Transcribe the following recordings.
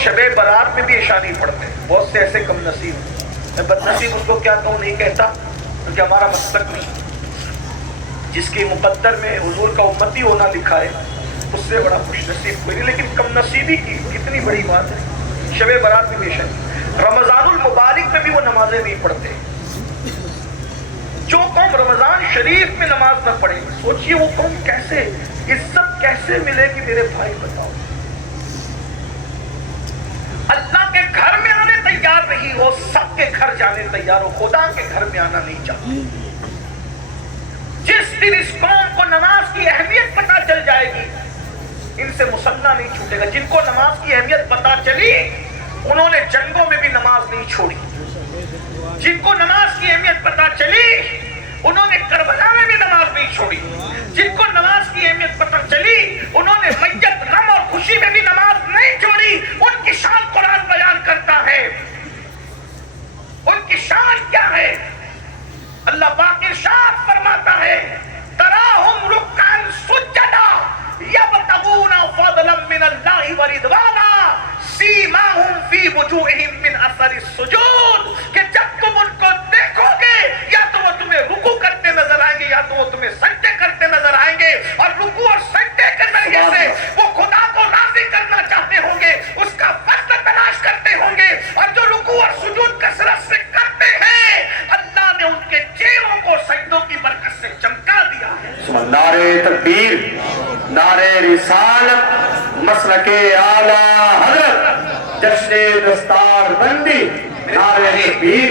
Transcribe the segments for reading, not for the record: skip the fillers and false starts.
शबे बारात में भी ईशा नहीं पढ़ते। बहुत से ऐसे कम नसीब, मैं बदनसीब उनको क्या कहूँ नहीं कहता, क्योंकि हमारा मसलक नहीं। जिसके मुकद्दर में हुजूर का उम्मती होना लिखा है, उससे बड़ा खुशनसीब कोई नहीं। लेकिन कम नसीबी की कितनी बड़ी बात है। शबे बारात में भी ईशा नहीं, रमजानुल मुबारक में भी वो नमाजें नहीं पढ़ते। जो कौम रमजान शरीफ में नमाज न पढ़े, सोचिए वो कौम कैसे, इज्जत कैसे मिलेगी मेरे भाई, बताओ। अल्लाह के घर में आने तैयार नहीं हो, सबके घर जाने तैयार हो, खुदा के घर में आना नहीं चाहते। जिस दिन इस कौम को नमाज की अहमियत पता चल जाएगी, इनसे मुसल्ला नहीं छूटेगा। जिनको नमाज की अहमियत पता चली, उन्होंने जंगों में भी नमाज नहीं छोड़ी। जिनको नमाज की अहमियत पता चली, उन्होंने करबला में भी नमाज नहीं छोड़ी। जिनको नमाज की अहमियत पता चली, उन्होंने मैयत गम और खुशी में भी नमाज नहीं छोड़ी। उनकी शान कुरान बयान करता है। उनकी शान क्या है? अल्लाह पाक इरशाद फरमाता है, तराहुम रुक्कान सुज्जदा यबतगूना फदलन मिनल्लाहि व रिदवाना सीमाहुम फी वजूहिहिम मिन असरिस सुजूद, कि जब तुम उनको देखोगे, या तो वो तुम्हें रुकू करते नजर आएंगे, या तो वो तुम्हें सजदे करते नजर आएंगे। और रुकू और सजदे के जरिए से वो खुदा को राजी करना चाहते होंगे, उसका फजल तलाश करते होंगे। और जो रुकू और सुजूद कसरत से करते हैं, अल्लाह ने उनके चेहरों को सजदों की बरकत से चमका दिया है। नारे तकबीर, नारे रिसालत, मसलके आला हजरत, जश्ने दस्तार बंदी, नारे तकबीर।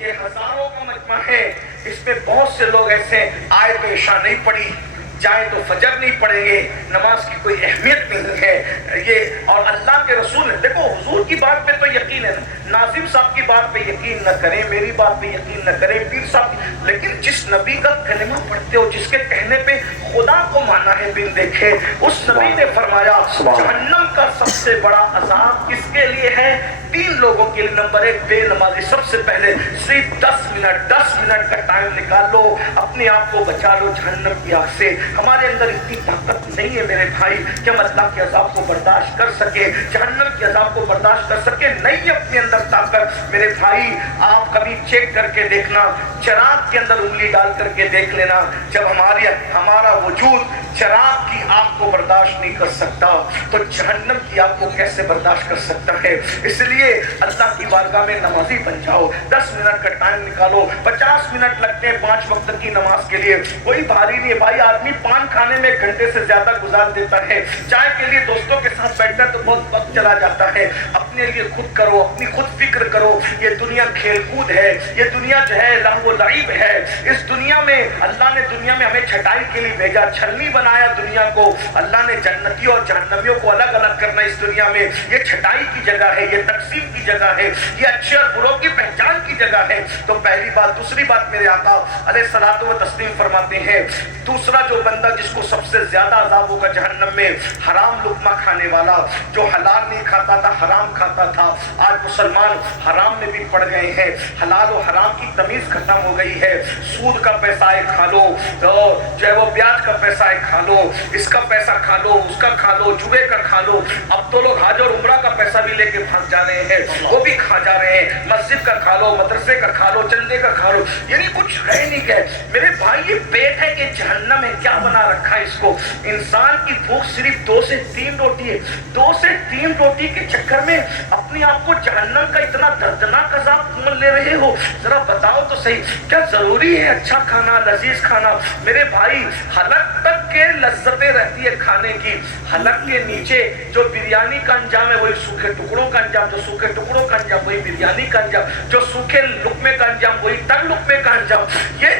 ये हजारों का मजमा है, इसमें बहुत से लोग ऐसे आए तो ईशा नहीं पढ़ी, जाए तो फजर नहीं पढ़ेंगे, नमाज की कोई अहमियत नहीं है ये। और अल्लाह के रसूल ने, देखो हुजूर की बात पे तो यकीन है, नाजिम साहब की बात पे यकीन न करें, मेरी बात पे यकीन न करें, पीर साहब, लेकिन जिस नबी का कलिमा पढ़ते हो, जिसके कहने पे खुदा को माना है बिन देखे, उस नबी ने फरमाया जहन्नम का सबसे बड़ा अजाब किसके लिए है? 3 लोगों के लिए। नंबर 1, बेनमाजी। सबसे पहले सिर्फ 10 मिनट का टाइम निकाल लो, अपने आप को बचा लो जहन्नम की आग से। हमारे अंदर इतनी ताकत नहीं है मेरे भाई कि हम अल्लाह के अजाब को बर्दाश्त कर सके, जहन्नम के अजाब को बर्दाश्त कर सके, नहीं है अपने अंदर ताकत। मेरे भाई आप कभी चेक करके देखना, चिराग के अंदर उंगली डाल करके देख लेना, जब हमारा वजूद चिराग की आग को बर्दाश्त नहीं कर सकता, तो जहन्नम की आग को कैसे बर्दाश्त कर सकता है? इसलिए अल्लाह की बारगाह में नमाजी बन जाओ। 10 मिनट का टाइम निकालो, 50 मिनट लगते हैं 5 वक्त की नमाज के लिए, कोई भारी नहीं है भाई। आदमी पान खाने में 1 घंटे से ज्यादा गुजार देता है, चाय के लिए दोस्तों के साथ बैठता है तो बहुत वक्त चला जाता है। अपने लिए खुद करो, अपनी खुद फिक्र करो। ये दुनिया खेलकूद है, ये दुनिया जो है लहव व लईब है। इस दुनिया में अल्लाह ने दुनिया में हमें छटाई के लिए भेजा, छलनी बनाया दुनिया को। अल्लाह ने जन्नती और जहन्नमियों को अलग अलग करना इस दुनिया में, ये छटाई की जगह है, ये तकसीम की जगह है, ये अच्छे और बुरों की पहचान की जगह है। तो पहली बात। दूसरी बात, मेरे आका अलैहिस्सलातु व तस्लीम फरमाते हैं, दूसरा जो बंदा जिसको सबसे ज्यादा अज़ाब होगा जहन्नम में, हराम लुक़मा खाने वाला, जो हलाल नहीं खाता था, हराम खाता था। आज मुसलमान हराम में भी पड़ गए हैं, हलाल और हराम की तमीज खत्म हो गई है। सूद का पैसा है खा लो, तो जो है वो ब्याज का पैसा है खा लो, इसका पैसा खा लो, उसका खा लो, जुए का खा लो। अब तो लोग हज और उम्रा का पैसा भी लेके भाग जा रहे हैं, वो भी खा जा रहे हैं। मस्जिद का खा लो, मदरसे का खा लो, चंदे का खा लो, यानी कुछ है नहीं। क्या मेरे भाई, ये पेट है कि जहन्नम है? क्या बना रखा है इसको? इंसान की भूख सिर्फ 2 से 3 रोटी है। 2 से 3 रोटी के चक्कर में अपने आप को जहन्नम का इतना दर्दनाक अज़ाब तुम ले रहे हो? जरा बताओ तो सही, क्या जरूरी है अच्छा खाना, लजीज खाना? मेरे भाई, हलक तक के लज्जतें रहती है खाने की, हलक के नीचे जो बिरयानी का अंजाम है वही सूखे टुकड़ों का अंजाम, जो सूखे टुकड़ों का अंजाम वही बिरयानी का अंजाम, जो सूखे लुकमे का अंजाम वही तन लुकमे का अंजाम। ये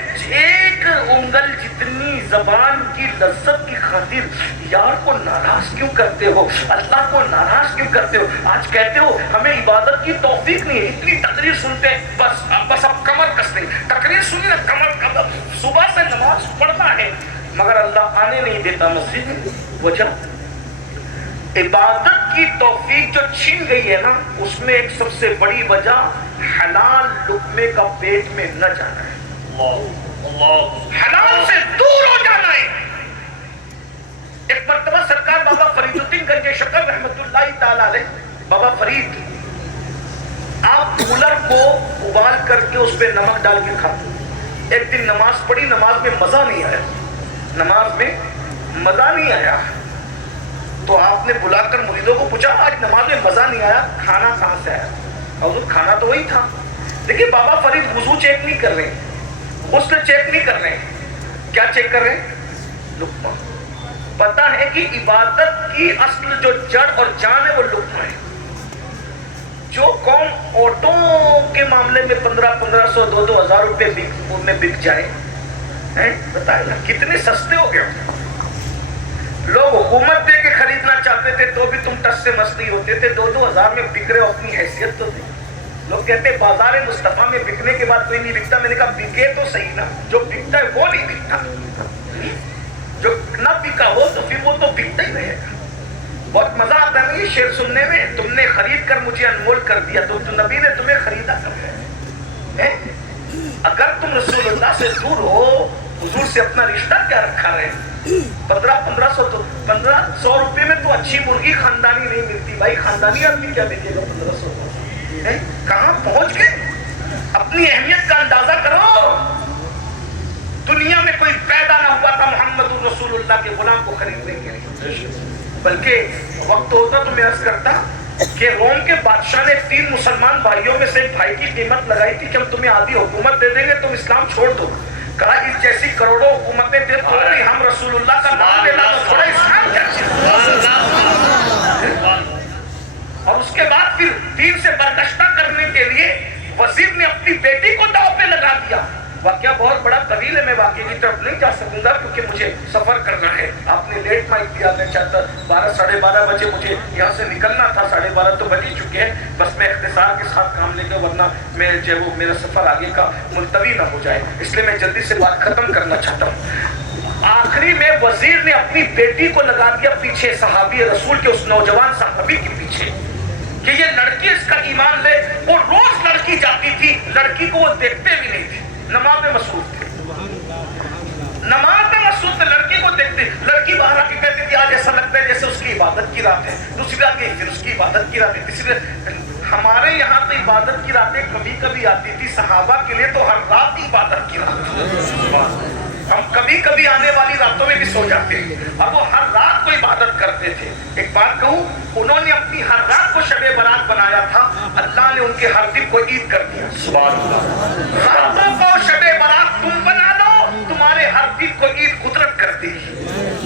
एक उंगल जितनी जबान की लज्जत की खातिर यार को नाराज क्यों करते हो? अल्लाह को नाराज क्यों करते हो? आज कहते हो हमें इबादत की तौफीक नहीं है, इतनी तकरीर सुनते हैं, बस अब कमर कसते हैं। तकरीर सुनी ना, कमर सुबह से नमाज पढ़ना है मगर अल्लाह आने नहीं देता मस्जिद में। वजह इबादत की तौफीक जो छीन गई है ना, उसमें एक सबसे बड़ी वजह हलाल लुकमे का पेट में न जाना है, हलाल से दूर हो जाना है। एक मर्तबा सरकार बाबा फरीदुद्दीन गंजे शक्कर रहमतुल्लाह ताला अलैह बाबा फरीद, आप कूलर को उबाल करके उस पर नमक डाल के खाते। एक दिन नमाज पढ़ी, नमाज में मजा नहीं आया, नमाज में मजा नहीं आया, तो आपने बुलाकर मुरीदों को पूछा आज नमाज में मजा नहीं आया, खाना कहां से आया? और खाना तो वही था। देखिए बाबा फरीद वुजू चेक नहीं कर रहे, गुस्ल चेक नहीं कर रहे, क्या चेक कर रहे हैं? लुक्मा। पता है कि इबादत की असल जो जड़ और जान है वो लुक्मा है। जो कौम ऑटो के मामले में 1500 2-2 रुपए में बिक जाए, बताए ना कितने सस्ते हो गए। लोग हुकूमत दे के खरीदना चाहते थे तो भी तुम टस से मस नहीं होते थे, 2-2 हजार में बिक रहे हो, अपनी हैसियत तो थी। लोग कहते हैं बाजार मुस्तफा में बिकने के बाद कोई नहीं बिकता। मैंने कहा बिके तो सही ना, जो बिकता है वो नहीं बिकता, जो ना बिका हो तो फिर वो तो बिकता ही रहेगा। बहुत मजा आता है ये शेर सुनने में, तुमने खरीद कर मुझे अनमोल कर दिया, तो नबी ने तुम्हें खरीदा है। अगर तुम रसूलुल्लाह से दूर हो, हुजूर से अपना रिश्ता क्या रखा रहे? 1500 तो 1500 रुपए में तो अच्छी मुर्गी खानदानी नहीं मिलती भाई, खानदानी आदमी क्या बेचेगा 1500? कहां पहुंच गए? अपनी अहमियत का अंदाजा करो। दुनिया में कोई पैदा ना हुआ था मोहम्मद रसूलुल्लाह के गुलाम को खरीदने के लिए, बल्कि वक्त होता तो मैं अर्ज करता कि रोम के बादशाह ने 3 मुसलमान भाइयों में से एक भाई की कीमत लगाई थी कि हम तुम्हें आधी हुकूमत दे देंगे, तुम इस्लाम छोड़ दो। कहा इस जैसी करोड़ों हुकूमतें दे तो नहीं, हम रसूलुल्लाह का नाम लेना तो थोड़ा इस्लाम क्या चीज़। और उसके बाद फिर दीन से बर्दाश्ता करने के लिए वजीर ने अपनी बेटी को दांव पे लगा दिया। वाकया बहुत बड़ा तवील है, मैं वाकई की तरफ नहीं जा सकूंगा क्योंकि मुझे सफर करना है। आपने लेट माइक दिया, मैं चाहता 12 साढ़े 12 बजे मुझे यहाँ से निकलना था, 12:30 तो बज ही चुके हैं। बस मैं इख्तिसार के साथ काम लेकर, वरना मैं जो वो मेरा सफर आगे का मुलतवी ना हो जाए, इसलिए मैं जल्दी से बात खत्म करना चाहता हूँ। आखिरी में वजीर ने अपनी बेटी को लगा दिया पीछे सहाबी रसूल के, उस नौजवान सहाबी के पीछे कि ये लड़की इसका ईमान ले। वो रोज लड़की जाती थी, लड़की को वो देखते भी नहीं थे, नमाज में मसरूफ थे, नमाज में मसरूफ थे, लड़की को देखते। लड़की बाहर आके कहती थी आज ऐसा लगता है जैसे उसकी इबादत की रात है। दूसरी रात गई फिर उसकी इबादत की रात है, तीसरी। हमारे यहाँ तो इबादत की रातें कभी कभी आती थी, सहाबा के लिए तो हर रात इबादत की रात। हम कभी कभी आने वाली रातों में भी सो जाते हैं, और वो हर रात को इबादत करते थे। एक बात कहूँ, उन्होंने अपनी हर रात को शबे बारात बनाया था, अल्लाह ने उनके हर दिन को ईद कर दिया। रातों को शबे बारात तुम बना लो, तुम्हारे हर दिन को ईद कुदरत कर दी।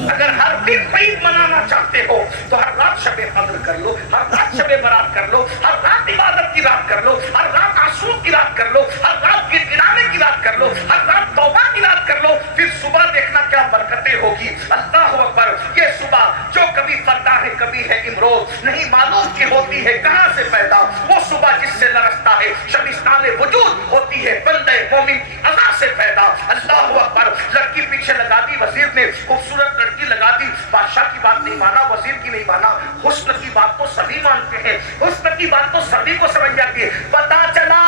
अगर हर दिन ईद मनाना चाहते हो तो हर रात शबे कद्र कर लो, हर रात शबे बारात कर लो, हर रात इबादत की रात कर लो, हर रात आंसू की रात कर लो, हर रात गिड़गिड़ाने की रात कर लो, हर रात तौबा की रात कर लो। फिर सुबह देखना क्या बरकतें होगी। अल्लाह अकबर। ये सुबह जो कभी फरदा है कभी है इमरोज, नहीं मालूम की होती है कहां से पैदा। वो सुबह जिससे लरसता है शमिस्तान वजूद होती है बंदे मोमिन की अज़ा से पैदा। अल्लाह अकबर। लड़की पीछे लगा दी वजीर ने, खूबसूरत लड़की लगा दी। बादशाह की बात नहीं माना, वजीर की नहीं माना। हुस्न की बात तो सभी मानते हैं, हुस्न की बात तो सभी को समझ जाती है। पता चला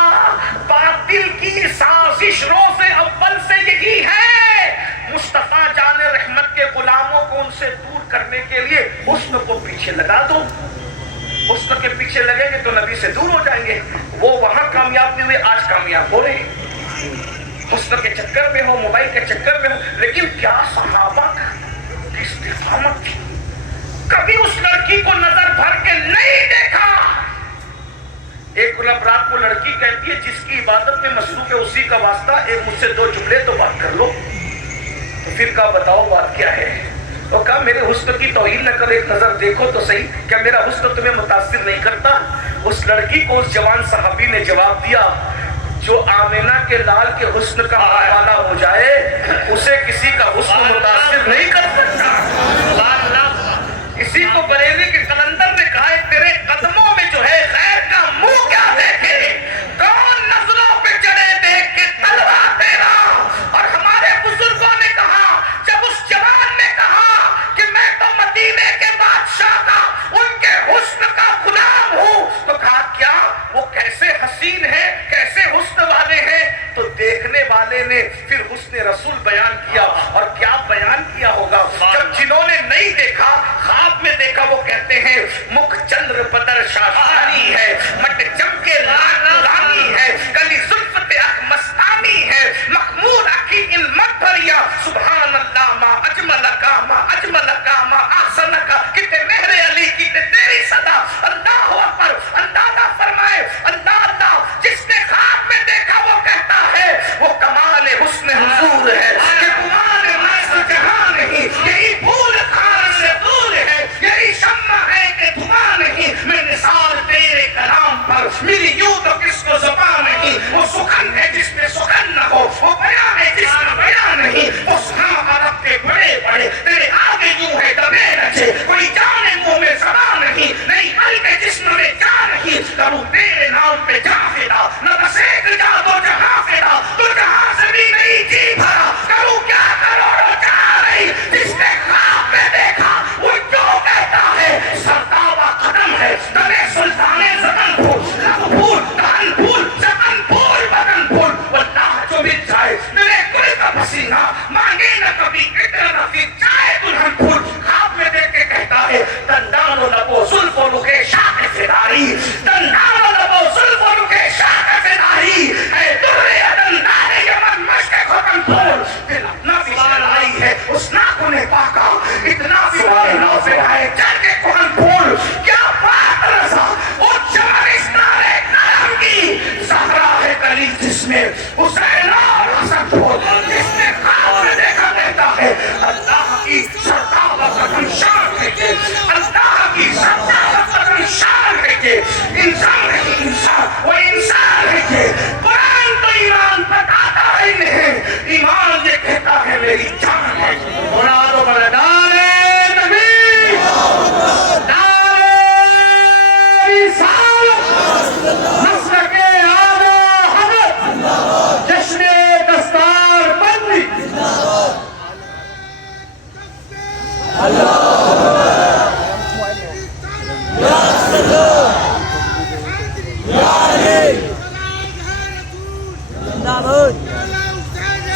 बातिल की साजिश रोज़े अव्वल से यही है, मुस्तफा जाने रहमत के गुलामों को उनसे दूर करने के लिए हुस्न को पीछे लगा दो। हुस्न के पीछे लगेंगे तो नबी से दूर हो जाएंगे। वो वहां कामयाब नहीं हुए, आज कामयाब हो रहे। हुस्न के चक्कर में हो, मोबाइल के चक्कर में हो। लेकिन क्या सहाबा की इस्तिकामत थी, कभी उस लड़की को नजर भर के नहीं देखा। एक रात को लड़की कहती है जिसकी इबादत में मसरूफ है उसी का वास्ता, एक मुझसे 2 जुमले तो बात कर लो। तो फिर कहा बताओ बात क्या है। तो कहा मेरे हुस्न की तौहीन न करो, एक नजर देखो तो सही, क्या मेरा हुस्न तुम्हें मुतासिर नहीं करता। उस लड़की को उस जवान सहाबी ने जवाब दिया, जो आमिना के लाल के हुस्न का हवाला हो जाए उसे किसी का हुस्न मुतासिर नहीं कर सकता। इसी को बरेली के कलंदर ने कहा है, तेरे कदमों में जो है खैर का मुंह क्या देखे, कौन नजरों पे चढ़े देख के तलवा तेरा। और हमारे बुजुर्गों ने कहा, जब उस जवान ने कहा कि मैं तो मदीने के बादशाह का, उनके हुस्न का गुलाम हूं, तो कहा क्या वो कैसे हसीन है, कैसे हुस्न वाले हैं। तो देखने वाले ने फिर हुस्न रसूल बयान किया, और क्या बयान किया होगा। जब जिन्होंने नहीं देखा, ख्वाब में देखा, वो कहते हैं मुख चंद्र बदर शाह سکتا. اللہ اکبر. اندازہ فرمائے اللہ اللہ جس نے خواب میں دیکھا وہ کہتا ہے وہ کمال حسن حضور ہے کہ کمال مست جہاں نہیں. یہی پھول خار سے دور ہے, یہی شمع ہے کہ دھواں نہیں. میں نثار تیرے کلام پر میری یوں تو کس کو زبان نہیں. وہ سخن ہے جس میں سخن نہ ہو, وہ بیان ہے جس میں بیان نہیں. وہ سنا عرب کے بڑے بڑے تیرے آگے یوں ہے دبے رچے. کوئی جانے منہ میں زبان نہیں, نہیں کل کے جسم میں جان نہیں. کروں تیرے نام پہ جا فدا, نہ بس ایک جا دو جہاں فدا. تو جہاں سے بھی نہیں جی بھرا, کروں کیا کروڑوں جہاں نہیں. جس نے خواب میں دیکھا وہ کیوں کہتا ہے سرتاوا قدم ہے تبے سلطان زمن پھول. لب پھول دہن پھول زبان پھول بدن پھول. واللہ جو مل جائے میرے گل کا پسینہ مانگے نہ کبھی اتنا نہ پھر جائے دلہن پھول. خواب میں دیکھ کے کہتا ہے دندان و لب و زلف و رخ شاخ فداری. دندان و لب و زلف و رخ شاخ فداری ہے درے دندان یمن مشک ختم پھول. دل اپنا وشال آئی ہے اس ناخن پاکا اتنا بھی نافع ہے چل کے کہن پھول. کیا بات رضا اس چمرستان کرم کی زہرا ہے کلی جس میں حسین اور حسن پھول. جس نے خواب میں دیکھا کہتا ہے اللہ کی سرتاوا قدم شان ہے کہ اللہ کی سرتاوا قدم شان ہے کہ انسان ہے انسان وہ انسان ہے کہ قرآن تو ایمان بتاتا ہی نہیں, ایمان یہ کہتا ہے میری جان ہے. مرادو بردار نبی نعرہ رسالت مسلک اعلی حضرت جشن دستار بندی.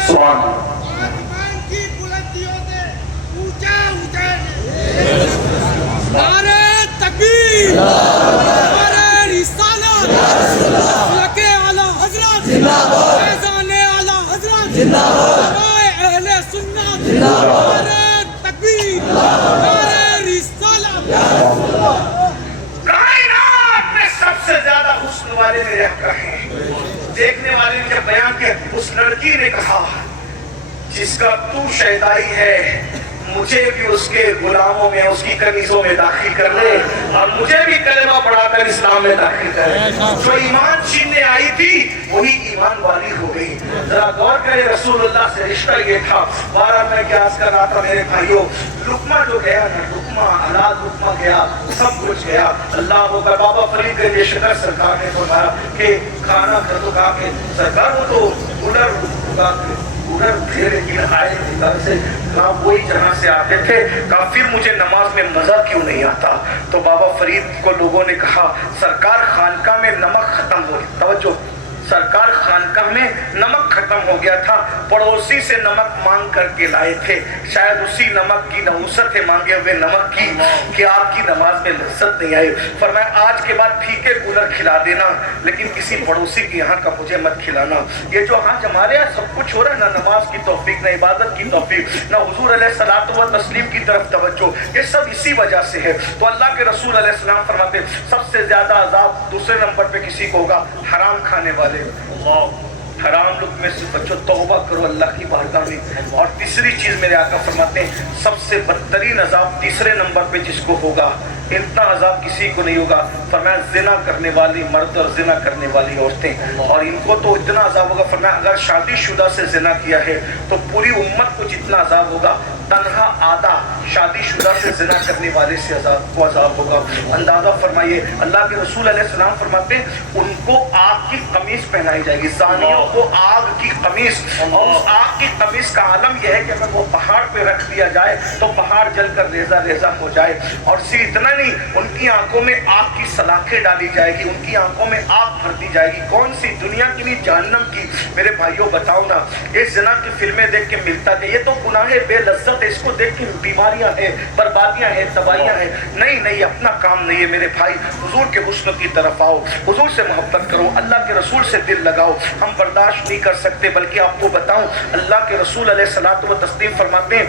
سبحان اللہ. نعرہ تکبیر, نعرہ رسالت, مسلک اعلی حضرت, فیضان اعلی حضرت, علماء اہل سنت, نعرہ تکبیر, نعرہ رسالت. کائنات میں سب سے زیادہ حسن والے میرے آقا ہیں. دیکھنے والے نے جب بیان کیا اس لڑکی نے کہا جس کا تو شیدائی ہے مجھے بھی اس کے غلاموں میں اس کی کنیزوں میں داخل کر لے اور مجھے بھی کلمہ پڑھا کر اسلام میں داخل کر لے. جو ایمان چھیننے آئی تھی وہی ایمان والی ہو گئی. ذرا غور کرے رسول اللہ سے رشتہ یہ تھا. بارہ میں قیاس کر رہا تھا میرے بھائیوں, لقمہ جو گیا نا لقمہ اولاد لقمہ گیا سب کچھ گیا. اللہ ہو کر بابا فرید کے شکر سرکار نے فرمایا کہ کھانا کر تو کہا کہ سرکار وہ تو ادھر پھیرے کی آئے گھر سے کہا وہی جہاں سے آتے تھے. کہا پھر مجھے نماز میں مزہ کیوں نہیں آتا. تو بابا فرید کو لوگوں نے کہا سرکار خانقاہ میں نمک ختم ہو گیا. توجہ, سرکار خانقاہ میں نمک ختم ہو گیا تھا, پڑوسی سے نمک مانگ کر کے لائے تھے. شاید اسی نمک کی نحوست ہے مانگے ہوئے نمک کی کہ آپ کی نماز میں لذت نہیں آئی. فرمایا آج کے بعد پھیکے کولر کھلا دینا لیکن کسی پڑوسی کے یہاں کا مجھے مت کھلانا. یہ جو آج ہمارے یہاں سب کچھ ہو رہا ہے, نہ نماز کی توفیق, نہ عبادت کی توفیق, نہ حضور علیہ الصلوۃ والتسلیم کی طرف توجہ, یہ سب اسی وجہ سے ہے. تو اللہ کے رسول علیہ السلام فرماتے سب سے زیادہ عذاب دوسرے نمبر پہ کسی کو ہوگا حرام کھانے والے. حرام لوگ میں سے بچو, توبہ کرو اللہ کی بارگاہ میں. اور تیسری چیز میرے آقا فرماتے ہیں سب سے بدترین عذاب تیسرے نمبر پہ جس کو ہوگا, اتنا عذاب کسی کو نہیں ہوگا. فرمایا زنا کرنے والی مرد اور زنا کرنے والی عورتیں, اور ان کو تو اتنا عذاب ہوگا. فرمایا اگر شادی شدہ سے زنا کیا ہے تو پوری امت کو جتنا عذاب ہوگا تنہا آدھا شادی شدہ سے زنا کرنے والے سے عذاب ہوگا. اندازہ فرمائیے اللہ کے رسول علیہ السلام فرماتے ہیں ان کو آگ کی قمیص پہنائی جائے گی. زانیوں کو آگ کی قمیص, اور اس آگ کی قمیص کا عالم یہ ہے کہ اگر وہ پہاڑ پہ رکھ دیا جائے تو پہاڑ جل کر ریزہ ریزہ ہو جائے. اور صرف اتنا نہیں, ان کی آنکھوں میں آگ کی سلاخیں ڈالی جائے گی, ان کی آنکھوں میں آگ بھر دی جائے گی. کون سی دنیا کی نہیں جہنم کی. میرے بھائیوں بتاؤ نا, یہ زنا کی فلمیں دیکھ کے ملتا کہ یہ تو گناہ بے لذت ہے, اس کو دیکھ کے بیماریاں ہیں, بربادیاں ہیں, تباہیاں ہیں. نہیں نہیں, اپنا کام نہیں ہے میرے بھائی. حضور کے حسن کی طرف آؤ, حضور سے محبت کرو, اللہ کے رسول سے دل لگاؤ. ہم برداشت نہیں کر سکتے, بلکہ آپ کو بتاؤں اللہ کے رسول علیہ الصلوۃ والتسلیم فرماتے ہیں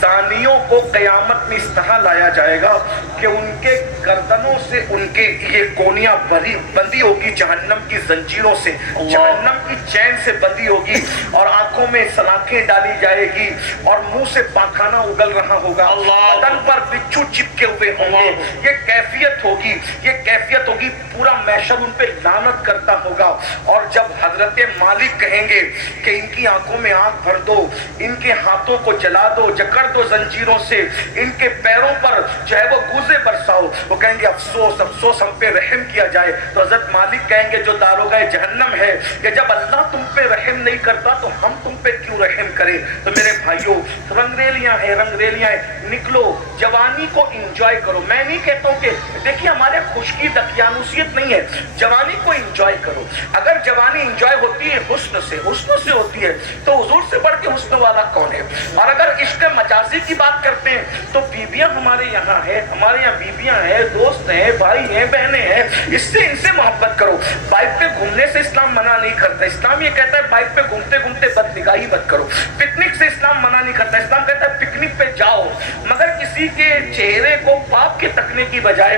जानियों को क़यामत में इस तरह लाया जाएगा कि उनके गर्दनों से उनके ये कोनियां बंदी होगी जहन्नम की जंजीरों से, जहन्नम की चैन से बंदी होगी, और आंखों में सलाखें डाली जाएगी और मुंह से पाखाना उगल रहा होगा, बदन पर बिच्छू चिपके हुए होंगे। ये कैफियत होगी, पूरा मैशर उन पे लानत करता होगा। और जब हजरत मालिक कहेंगे कि इनकी आंखों में आंख भर दो, इनके हाथों को जला दो, जकड़ दो जंजीरों से, इनके पैरों पर जो है वो गूजे बरसाओ, वो कहेंगे अफसोस अफसोस हम पे रहम किया जाए। तो हजरत मालिक कहेंगे जो दारोगा जहन्नम है कि जब अल्लाह तुम पे रहम नहीं करता तो हम तुम पे क्यों रहम करें। तो मेरे भाइयों, रंगरेलियां हैं, निकलो, जवानी को एंजॉय करो। मैं नहीं कहता हूं कि देखिए हमारे खुशकी दकियानुसियत नहीं है, जवानी को एंजॉय करो। अगर जवानी एंजॉय होती है हुस्न से होती है तो हुजूर से बढ़ के हुस्न वाला कौन है। और अगर इश्क मजाजी की बात करते हैं तो बीबियां हमारे यहाँ है, हमारे यहाँ बीबियां हैं, दोस्त हैं, भाई हैं, बहनें हैं, इनसे मोहब्बत करो। बाइक पे घूमने से इस्लाम मना नहीं करता, इस्लाम ये कहता है बाइक पे घूमते घूमते बदनिगाही मत करो। पिकनिक से इस्लाम मना नहीं करता, इस्लाम कहता है पिकनिक पे जाओ, मगर किसी के चेहरे को पाप के तकने की बजाय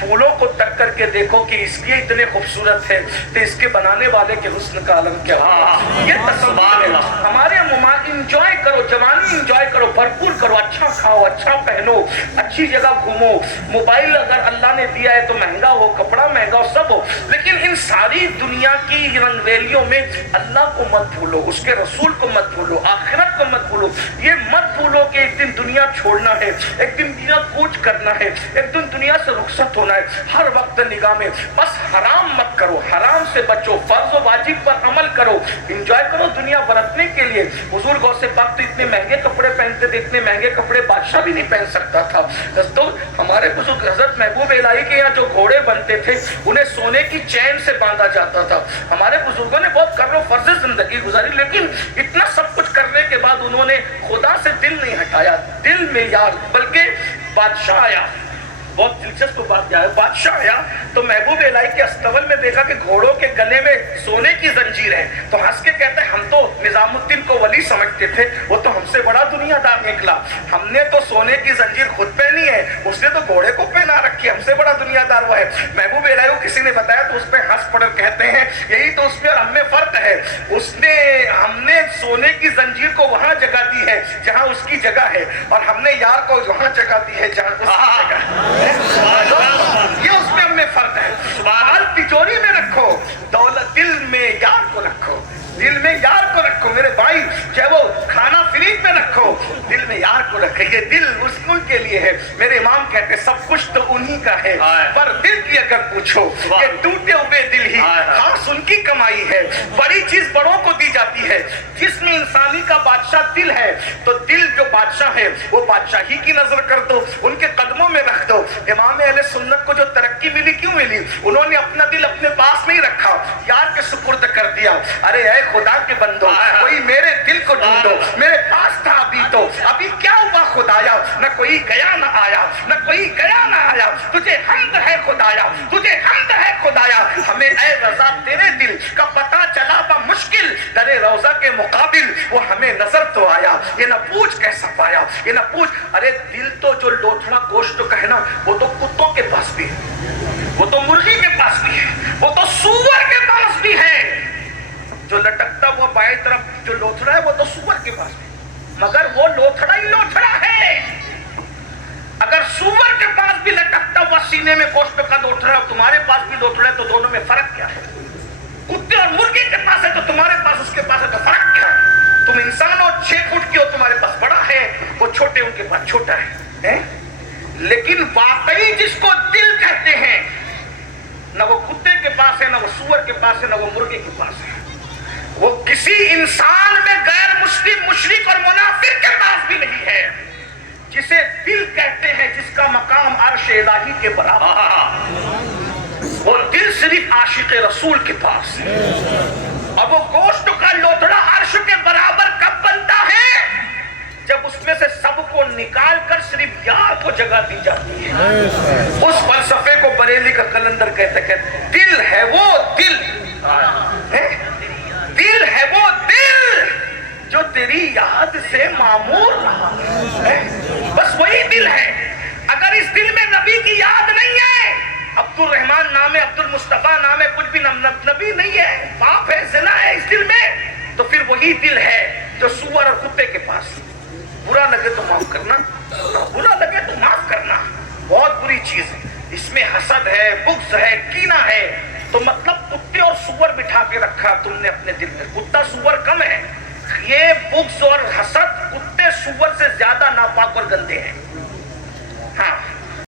फूलों को तक करके देखो कि इसलिए इतने खूबसूरत है तो इसके बनाने वाले के हुस्न का आलम क्या होगा। ये तस्वीर है। हमारे इंजॉय करो, जवानी इंजॉय करो, भरपूर करो, अच्छा खाओ, अच्छा पहनो, अच्छी जगह घूमो। मोबाइल अगर अल्लाह ने दिया है तो महंगा हो, कपड़ा महंगा हो, सब हो, लेकिन इन सारी दुनिया की रंगरेलियों में अल्लाह को मत भूलो, उसके रसूल को मत भूलो, आखिरत को मत भूलो। ये मत भूलो कि एक दिन दुनिया छोड़ना है, एक दिन दुनिया कूच करना है, एक दिन दुनिया से रुखसत होना है। हर वक्त निगाह में बस हराम मत करो, हराम से बचो, फर्ज व वाजिब पर अमल करो, एंजॉय करो दुनिया बरतने के लिए। हुजूर गौसे पाक तो इतने महंगे कपड़े पहनते थे, इतने महंगे कपड़े बादशाह भी नहीं पहन सकता था। तो हमारे बुजुर्ग हजरत महबूब इलाही के यहाँ जो घोड़े बनते थे उन्हें सोने की चैन से बांधा जाता था। हमारे बुजुर्गों ने बहुत कर्रो फर्ज जिंदगी गुजारी, लेकिन इतना सब कुछ करने के बाद उन्होंने खुदा से दिल नहीं हटाया, दिल में यार, बल्कि बादशाह आया। बहुत दिलचस्प बात क्या है, बादशाह आया तो महबूब इलाही के अस्तबल में देखा कि घोड़ों के गले में सोने की जंजीर है, तो हंस के कहते हैं हम तो निजामुद्दीन को वली समझते थे, वो तो हमसे बड़ा दुनियादार निकला, हमने तो सोने की जंजीर खुद पहनी है, उसने तो घोड़े को पहना रखी है, हमसे बड़ा दुनियादार वो है। महबूब इलाही को किसी ने बताया तो उस पर हंस पड़ कहते हैं यही तो उसमें और हमें फर्क है, हमने सोने की जंजीर को वहां जगह दी है जहां उसकी जगह है, और हमने यार को वहां जगह दी है जहां उसकी जगह है। ये उसमें हमें फर्क है। माल तिजोरी में रखो, दौलत दिल में यार को रखो, दिल में यार को रखो मेरे भाई, चाहे वो खाना फ्रीज में रखो, दिल में यार को रखो। ये दिल उनके लिए है। मेरे इमाम कहते सब कुछ तो उन्हीं का है, पर दिल की अगर पूछो ये टूटे हुए दिल ही खास उनकी कमाई है। बड़ी चीज बड़ों को दी जाती है, जिसमें इंसानी का बादशाह दिल है, तो दिल जो बादशाह है वो बादशाही की नजर कर दो, उनके कदमों में रख दो। इमाम अहले सुन्नत को जो तरक्की मिली क्यों मिली, उन्होंने अपना दिल अपने पास नहीं रखा, यार के सुपुर्द कर दिया। अरे ऐ खुदा के बंदो, कोई मेरे दिल को ढूंढो, मेरे पास था अभी तो, अभी क्या हुआ खुदाया, न कोई गया न आया, न कोई गया न आया, तुझे हम्द है खुदाया, तुझे हम्द है खुदाया। हमें ऐ रज़ा तेरे दिल का पता चला बा मुश्किल, दरे रोजा के मुकाबिल वो हमें नजर तो आया, ये न पूछ कैसा पाया, ये न पूछ। अरे दिल तो जो लोथड़ा गोश्त का है ना, वो तो कुत्तों के पास भी है, वो तो मुर्गी के पास भी है, वो तो सूअर के पास भी है। जो लटकता हुआ बाएं तरफ जो लोथड़ा है वो तो सूअर के पास है, मगर वो लोथड़ा ही लोथड़ा है। अगर सूअर के पास भी लटकता हुआ सीने में गोश्त का लोथड़ा है, तुम्हारे पास भी लोथड़ा है, तो दोनों में फर्क क्या है? कुत्ते और मुर्गी के पास है तो तुम्हारे पास उसके पास है, तो फर्क क्या है? तुम इंसान हो 6 फुट की हो, तुम्हारे पास बड़ा है, वो छोटे उनके पास छोटा है? लेकिन वाकई जिसको दिल कहते हैं, न वो कुत्ते के पास है, न वो सूअर के पास है, न वो मुर्गे के पास है, वो किसी इंसान में गैर मुस्लिम, मुशरिक और मुनाफिक के पास भी नहीं है। जिसे दिल कहते हैं, जिसका मकाम अर्श इलाही के बराबर, वो दिल सिर्फ आशिक रसूल के पास है। और वो गोश्त का लोथड़ा अर्श के बराबर कब बनता है? जब उसमें से सबको निकाल कर सिर्फ यार को जगह दी जाती है। उस फलसफे को बरेली का कलंदर कहते दिल है वो दिल है, दिल है वो दिल जो جو تیری یاد سے معمور رہا ہے، بس وہی دل ہے۔ اگر اس دل میں نبی کی یاد نہیں ہے، عبد الرحمن نام ہے، عبد المصطفیٰ نام ہے، کچھ بھی نبی نہیں ہے، پاپ ہے، زنا ہے اس دل میں، تو پھر وہی دل ہے جو سور اور کتے کے پاس۔ برا لگے تو معاف کرنا، برا لگے تو معاف کرنا، بہت بری چیز ہے۔ اس میں حسد ہے، بغض ہے، کینہ ہے، تو مطلب کتے اور سور بٹھا کے رکھا تم نے اپنے دل میں۔ کتا سور کم ہے، یہ بغض اور حسد کتے سور سے زیادہ ناپاک اور گندے ہیں۔